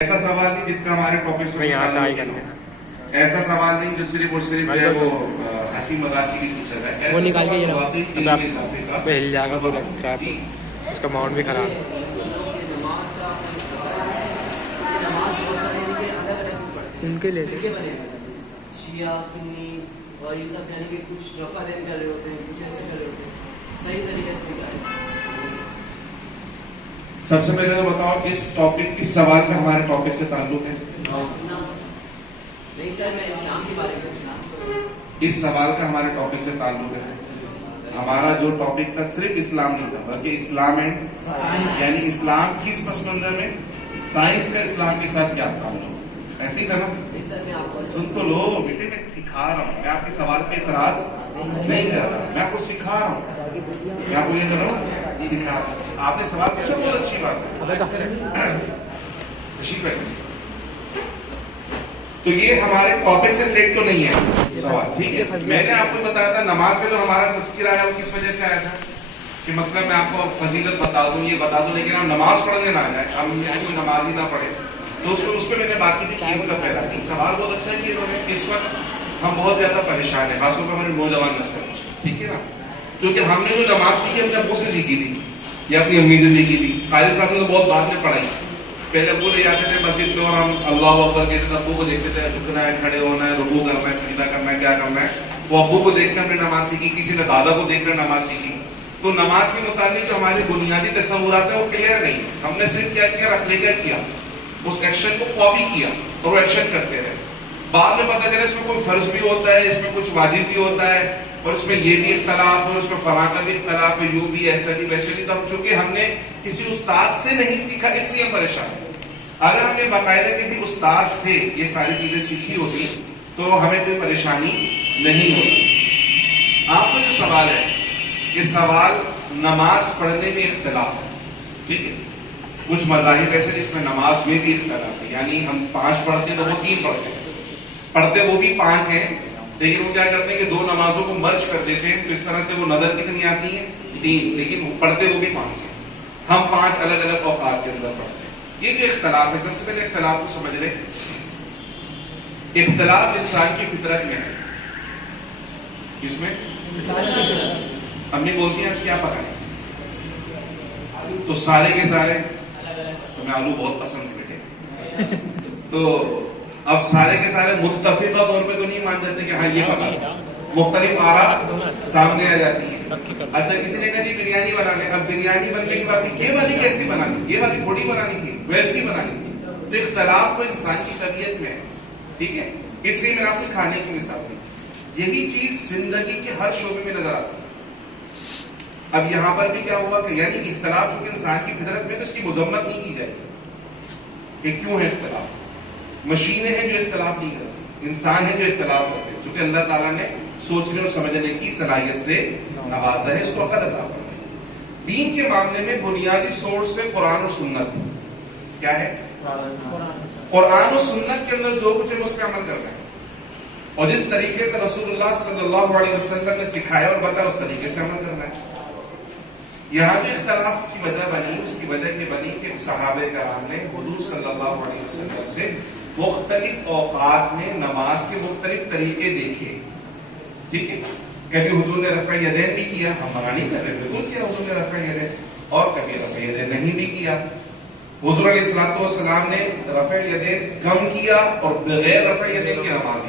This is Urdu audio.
ایسا سوال نہیں جس کا ہمارے ٹاپک سے ایسا سوال نہیں جو صرف اور صرف جو ہے وہ ہنسی مذاق کے لیے پوچھا جائے. وہ نکال کے ہل جائے گا پورا اس کا ماؤنٹ بھی خراب ہے. ان کے لیے شیعہ سنی اور یہ سب یعنی کہ کچھ رفع دین کر رہے ہوتے ہیں, کچھ ایسے کر رہے ہوتے ہیں, صحیح طریقے سے نکالیں. سب سے پہلے تو بتاؤ اس ٹاپک اس سوال کا ہمارے ٹاپک سے تعلق ہے؟ نہیں سر, میں اسلام کے بارے میں اس سوال کا ہمارے ٹاپک سے تعلق ہے. ہمارا جو ٹاپک تھا صرف اسلام نہیں تھا بلکہ اسلام اینڈ یعنی اسلام کس پس منظر میں, سائنس کا اسلام کے ساتھ کیا تعلق ہے, ایسے ہی تھا نا. سن تو لو بیٹے, میں سکھا رہا ہوں, میں آپ کے سوال پہ اعتراض نہیں کر رہا, میں آپ کو سکھا رہا ہوں. میں آپ کو یہ کر رہا ہوں سکھا رہا ہوں. آپ نے سوال پوچھا, بہت اچھی بات ہے. تو یہ ہمارے ٹاپک سے ریلیٹ تو نہیں ہے سوال, ٹھیک ہے. میں نے آپ کو بتایا تھا نماز میں جو ہمارا تذکرہ ہے وہ کس وجہ سے آیا تھا کہ مثلا میں آپ کو فضیلت بتا دوں, یہ بتا دوں, لیکن ہم نماز پڑھنے نہ آ جائیں, ہم کوئی نماز ہی نہ پڑھے. تو اس پہ میں نے بات کی تھی عید کا پیدا کی. سوال بہت اچھا ہے کہ اس وقت ہم بہت زیادہ پریشان ہیں, خاص طور پر ہمارے نوجوان نسل, ٹھیک ہے نا. کیونکہ ہم نے جو نماز سیکھی اپنے ابو سے سیکھی تھی یا اپنی امی سے سیکھی تھی. قاری صاحب نے تو بہت بعد میں پڑھائی. پہلے ابو لے جاتے تھے مسجد میں اور ہم اللہ اکبر کہتے تھے, ابو کو دیکھتے تھے جھکنا ہے, کھڑے ہونا ہے, رکوع کرنا ہے, سجدہ کرنا ہے, کیا کرنا ہے. وہ ابو کو دیکھ کر ہم نے نماز سیکھی, کسی نے دادا کو دیکھ کر نماز سیکھی. تو نماز کے متعلق جو ہمارے بنیادی تصورات ہیں وہ کلیئر نہیں. ہم نے صرف کیا کیا, ریپلیکا کیا, اس ایکشن کو کاپی کیا اور وہ ایکشن کرتے رہے. بعد میں پتہ چلا اس میں کوئی فرض بھی ہوتا ہے, اس میں کچھ واجب بھی ہوتا ہے, اور اس میں یہ بھی اختلاف ہے, اس میں فلاں کا بھی اختلاف ہے, یوں بھی, ایسا بھی, ویسے بھی. تب چونکہ ہم نے کسی استاد سے نہیں سیکھا اس لیے ہم پریشان ہیں. اگر ہم نے باقاعدہ کسی استاد سے یہ ساری چیزیں سیکھی ہوتی تو ہمیں کوئی پریشانی نہیں ہوتی. آپ کا جو سوال ہے یہ سوال نماز پڑھنے میں اختلاف ہے, ٹھیک ہے. کچھ مذاہب ایسے جس میں نماز میں بھی اختلاف ہے, یعنی ہم 5 پڑھتے ہیں تو وہ 3 پڑھتے ہیں, پڑھتے وہ بھی 5 ہیں, لیکن وہ کیا کرتے ہیں کہ 2 نمازوں کو مرج کر دیتے ہیں. تو اس طرح سے وہ نظر کتنی آتی ہے 3, لیکن وہ پڑھتے وہ بھی 5 ہیں. ہم 5 الگ الگ اوقات کے اندر پڑھتے ہیں. یہ جو اختلاف ہے, سب سے پہلے اختلاف کو سمجھ لیں. اختلاف انسان کی فطرت میں ہے. کس میں؟ امی بولتی ہیں آج کیا پکائیں, تو سارے کے سارے, تو میں آلو بہت پسند ہے بیٹے, تو اب سارے کے سارے متفقہ طور پہ تو نہیں مان جاتے کہ ہاں یہ پکا, مختلف آراء سامنے آ جاتی ہیں. اچھا کسی نے کہا جی بریانی بنا لیں, اب بریانی بننے کے بعد یہ والی کیسی بنانی, یہ والی تھوڑی بنانی تھی, ویسی بنانی تھی. تو اختلاف تو انسان کی طبیعت میں ہے, ٹھیک ہے. اس لیے میں نے آپ کو کھانے کی مثال دی. یہی چیز زندگی کے ہر شعبے میں نظر آتی ہے. اب یہاں پر بھی کیا ہوا کہ یعنی اختلاف چونکہ انسان کی فطرت میں, تو اس کی مذمت نہیں کی جائے کہ کیوں ہے اختلاف. مشینیں ہیں جو اختلاف نہیں کرتی, انسان ہے جو اختلاف کرتے ہیں. چونکہ اللہ تعالیٰ نے سوچنے اور سمجھنے کی صلاحیت سے نوازا ہے, اس کو عقل عطا فرمائی. دین کے معاملے میں بنیادی سورس ہے قرآن و سنت. کیا ہے؟ قرآن و سنت کے اندر جو کچھ ہے اس پہ عمل کرنا ہے, اور جس طریقے سے رسول اللہ صلی اللہ علیہ وسلم نے سکھایا اور بتایا اس طریقے سے عمل کرنا ہے. یہاں جو اختلاف کی وجہ بنی, اس کی وجہ یہ بنی کہ صحابہ کرام نے حضور صلی اللہ علیہ وسلم سے مختلف اوقات میں نماز کے مختلف طریقے دیکھے, ٹھیک ہے. کبھی حضور نے رفع یدین بھی کیا, ہم منع نہیں کر رہے, بالکل کیا حضور نے رفع یدین, اور کبھی رفع یدین نہیں بھی کیا. حضور علیہ الصلوۃ والسلام نے رفع یدین کم کیا اور بغیر رفع یدین کی نماز